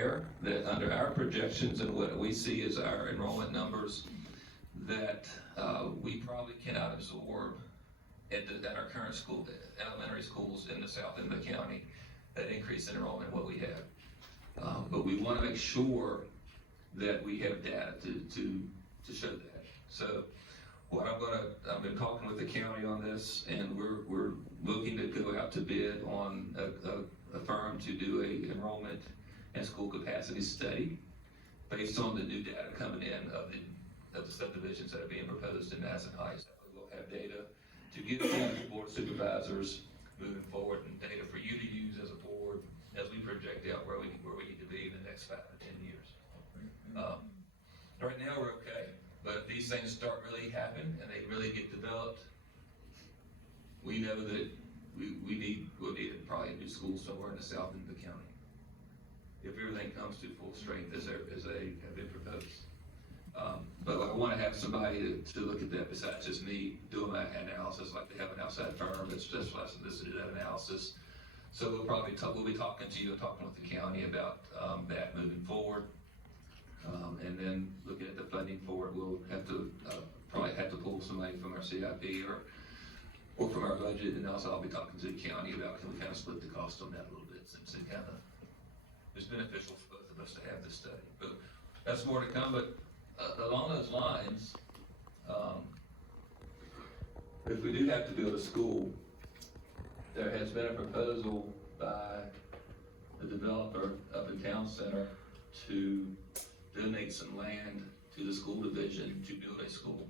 aware that under our projections and what we see as our enrollment numbers, that we probably cannot absorb at our current school, elementary schools in the south end of the county, that increase in enrollment what we have. But we want to make sure that we have data to show that. So what I've been talking with the county on this, and we're looking to go out to bid on a firm to do a enrollment and school capacity study based on the new data coming in of the subdivisions that are being proposed in Madison Heights. We'll have data to give the board of supervisors moving forward, and data for you to use as a board as we project out where we need to be in the next 5 to 10 years. Right now we're okay, but if these things start really happening and they really get developed, we know that we'll need probably a new school somewhere in the south end of the county, if everything comes to full strength as they have been proposed. But I want to have somebody to look at that besides just me doing that analysis, like they have an outside firm that's just licensed to do that analysis. So we'll be talking to you and talking with the county about that moving forward. And then looking at the funding for it, we'll have to probably have to pull some money from our CIP or from our budget, and also I'll be talking to the county about, can we kind of split the cost on that a little bit, since it kind of is beneficial for both of us to have this study. But that's more to come. But along those lines, if we do have to build a school, there has been a proposal by the developer up in Town Center to donate some land to the school division to build a school.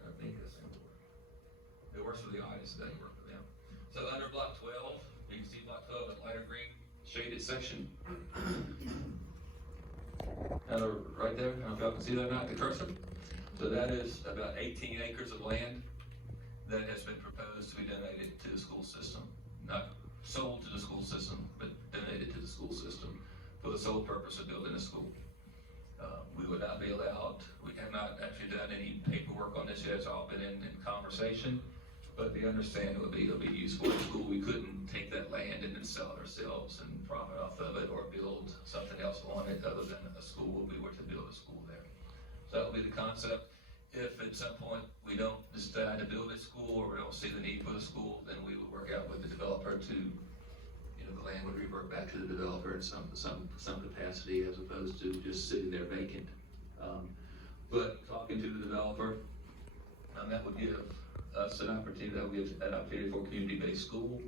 I think that's important. It works for the audience, it doesn't work for them. So under block 12, you can see block 12 in lighter green shaded section. Right there, I don't know if y'all can see that or not, the cursor. So that is about 18 acres of land that has been proposed to be donated to the school system. Not sold to the school system, but donated to the school system for the sole purpose of building a school. We would not be allowed, we have not actually done any paperwork on this yet, it's all been in conversation, but we understand it'll be used for the school. We couldn't take that land and then sell it ourselves and profit off of it, or build something else on it other than a school if we were to build a school there. So that will be the concept. If at some point we don't decide to build a school, or we don't see the need for the school, then we would work out with the developer to, the land would revert back to the developer in some capacity, as opposed to just sitting there vacant. But talking to the developer, that would give us an opportunity, for a community-based school,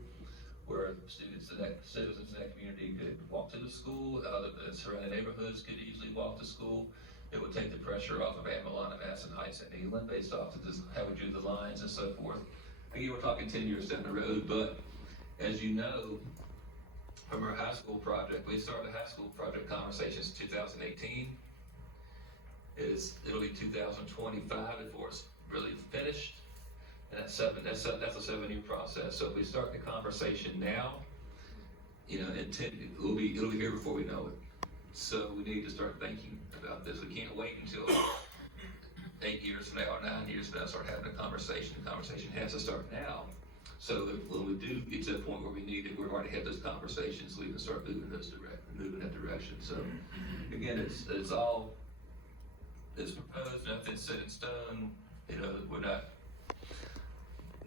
where citizens in that community could walk to the school, the surrounding neighborhoods could easily walk to school. It would take the pressure off of Amherst, Madison Heights, and Eland, based off of how we drew the lines and so forth. Again, we're talking 10 years down the road, but as you know, from our high school project, we started the high school project conversations in 2018. It'll be 2025 before it's really finished, and that's a 7-year process. So if we start the conversation now, it'll be here before we know it. So we need to start thinking about this. We can't wait until 8 years from now or 9 years from now to start having a conversation. The conversation has to start now, so that when we do get to the point where we need it, we've already had those conversations, so we can start moving that direction. So again, it's proposed, nothing's set in stone. We're not,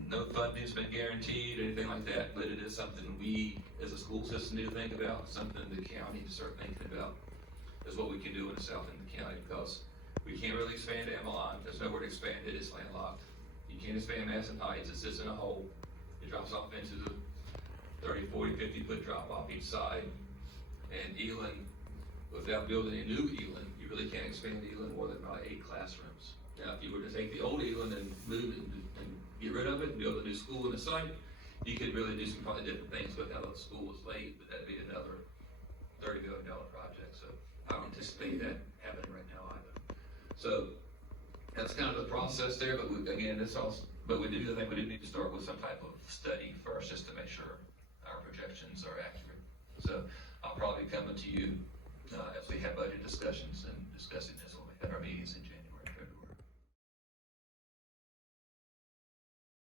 no funding's been guaranteed or anything like that, but it is something we as a school system need to think about, something the county needs to start thinking about, is what we can do in the south end of the county, because we can't really expand Amherst. There's nowhere to expand it, it's landlocked. You can't expand Madison Heights, it sits in a hole. It drops off into the 30, 40, 50 foot drop off each side. And Eland, without building a new Eland, you really can't expand Eland more than about 8 classrooms. Now, if you were to take the old Eland and move it and get rid of it and build a new school in the site, you could really do some probably different things with how the school was laid, but that'd be another $30 million project. So I don't anticipate that happening right now either. So that's kind of the process there, but we do think we do need to start with some type of study first, just to make sure our projections are accurate. So I'll probably be coming to you as we have budget discussions and discussing this when we have our meetings in January.